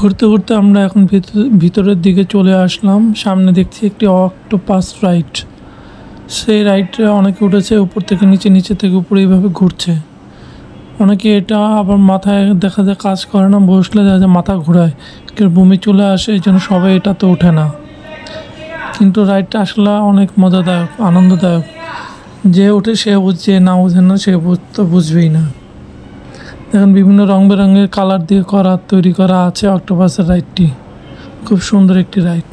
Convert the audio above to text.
ঘুরতে ঘুরতে আমরা এখন ভিতরের দিকে চলে আসলাম। সামনে দেখছি একটি অক্টোপাস রাইড। সেই রাইডে অনেকে উঠেছে, উপর থেকে নিচে, নিচে থেকে উপরে এইভাবে ঘুরছে। অনেকে এটা আবার মাথায় দেখা যায় কাজ করে না, বসলে দেখা যায় মাথা ঘোরায়, কেউ বমি চলে আসে, এই জন্য সবাই এটা তো ওঠে না। কিন্তু রাইডটা আসলে অনেক মজাদায়ক, আনন্দদায়ক। যে ওঠে সে বুঝছে, না বোঝে না সে তো বুঝবেই না। দেখেন বিভিন্ন রং বেরঙের কালার দিয়ে তৈরি করা আছে অক্টোপাসের রাইডটি। খুব সুন্দর একটি রাইড।